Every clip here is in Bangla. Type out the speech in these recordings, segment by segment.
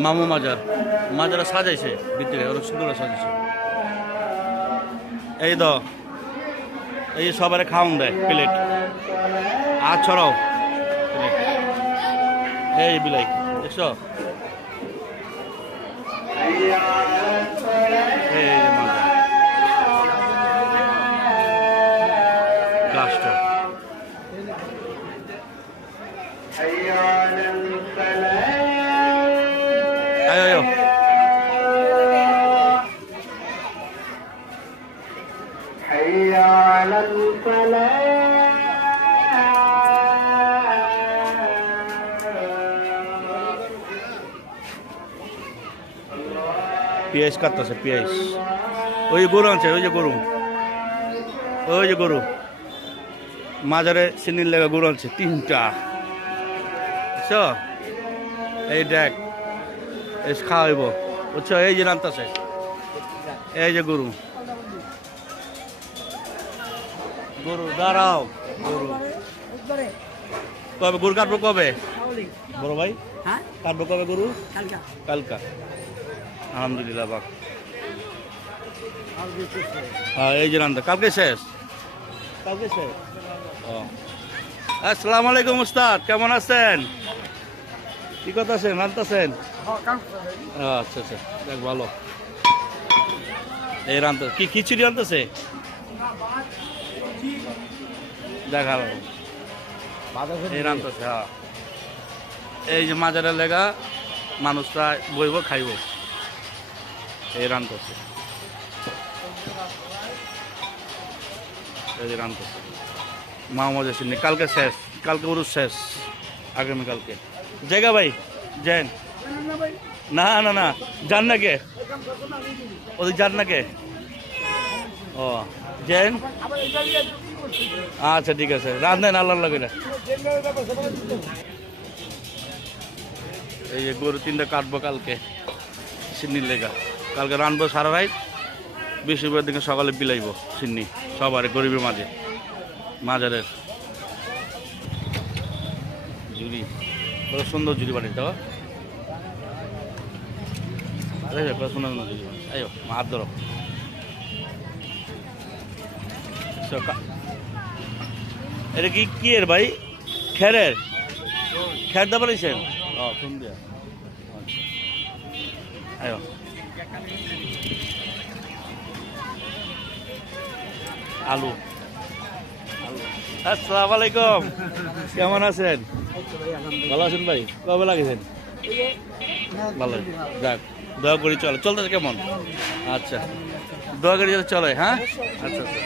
মামু মাজার মাজারা সাজাইছে ভিতরে অনেক সুন্দর সাজাইছে। এই তো এই সবারে খাওয়ান দেয় প্লেট আর ছড়াও এই বিলাই দেখছো এই যে মাজার ক্লাস্টার ayo حي على الفلاح পেঁয়াজ কাটতেছে পেঁয়াজ ওই যে গরু আনছে ওই যে গরু মাজারে চিনির লেগা গরু আনছে 3টা বুঝছো এই দেখ এই খাওয়াইব বুঝছো এই যে রান্তাছে এই যে গরু দাঁড়াও গরু কবে গরু কাটবো কবে বড় ভাই কাটবো কবে গরু কালকা আলহামদুলিল্লাহ বাক হ্যাঁ এই যে রান্তা কালকে শেষ ও আসসালামু আলাইকুম উস্তাদ কেমন আছেন কি কথা আছেন রান্তাছেন আচ্ছা আচ্ছা দেখ ভালো এই রান্তা কি খিচুড়ি রান্তাছে দেখা এই রান্তাছে হ্যাঁ এই যে মাজারের লেগা মানুষরা বইব খাইব এই রান্তাছে এই যে রান্তাছে মাহমুদের সিন্নি কালকে শেষ কালকে উরুষ শেষ আগামীকালকে জায়গা ভাই যান না না না যান না কে ওদের যান না কে ও যান আচ্ছা ঠিক আছে রান্ধেন আল্লাহ লাগে এই যে গরু 3টা কাটবো কালকে সিন্নির লেগা কালকে রানবো সারা রাত বৃহস্পতিবার দিকে সকালে বিলাইব সিন্নি সবার গরিবের মাঝে মাজারের জুড়ি কত সুন্দর জুড়ি বানিয়ে দেওয়া কত সুন্দর সুন্দর জুড়ি বানিয়ে আয়ো হাত ধরো এটা কি এর ভাই খেরের খের দা বানিয়েছেন ও শুন দিয়া আয়ো আলু আসসালামু আলাইকুম কেমন আছেন ভালো আছেন ভাই কবে লাগেছেন ভালো যাক দোয়া করি চলতেছে কেমন আচ্ছা দোয়া করি চলে হ্যাঁ আচ্ছা আচ্ছা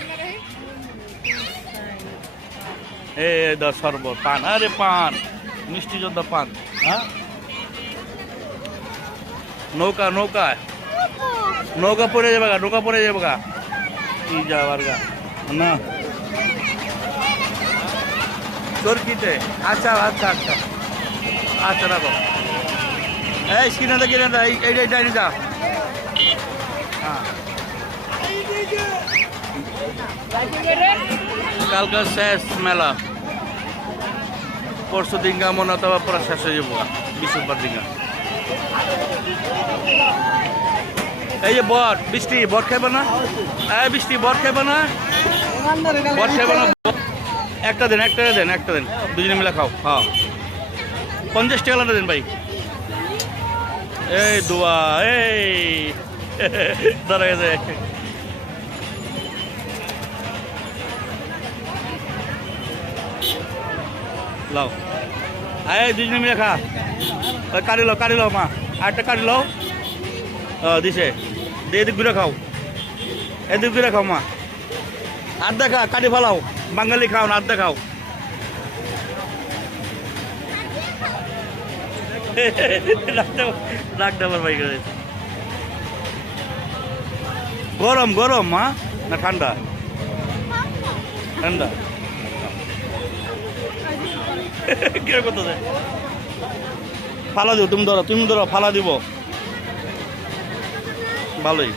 এ শরবত পান আরে পান মিষ্টি যোদ্ধা পান হ্যাঁ নৌকা পড়ে যাবে নৌকা পড়ে যাবে গা কি যাবার গা না চরকিতে আচ্ছা আচ্ছা আচ্ছা আচ্ছা রাখো এই কিনে এইটাই ডাইনি যা হ্যাঁ কালকে শেষ মেলা পরশু দিনকা মনে অথবা পুরা শেষ হয়ে যাবো বিশুবার দিনকা এই যে বট খাইবে না এই বৃষ্টি বট খাইবে না একটা দেন দুজনে মিলে খাও হ্যাঁ 50 টাকা দেন ভাই এই দোয়া এই ধরা গেছে লাও এই দুজনে মিলে খা কাটি লো মা আরেকটা কাটি লো দিছে এদিক ঘুরে খাও মা আড্ডা খা কাটি ফেলাও বাঙালি খাও না আড্ডা খাও ভাই গরম মা না ঠান্ডা কি করতে ফালা দিব তুমি ধরো ফালা দিব ভালোই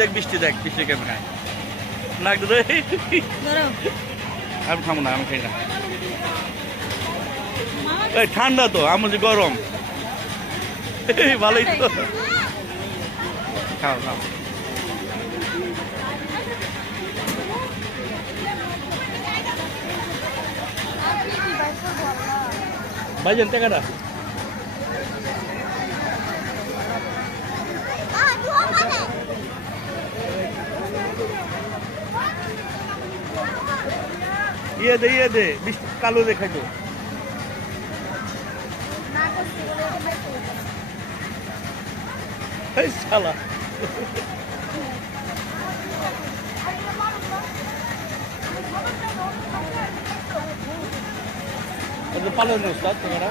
দেখ বৃষ্টি কেমন নাক ধরে গরম আমি খাবো না, আমি খাই না। এই ঠান্ডা তো, আমি বলছি গরম। এই ভালোই তো, খাও খাও। ভাইজান টাকাটা ইয়ে দে কালো দেখাই তো। এই শালা পালো না উস্তাদ টাকাটা।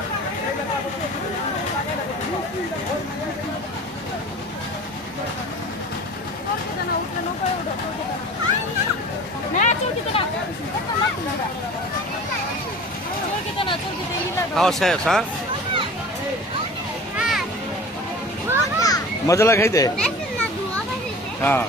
খাওয়া শেষ, হ্যাঁ মজা লাগে খাইতে। হ্যাঁ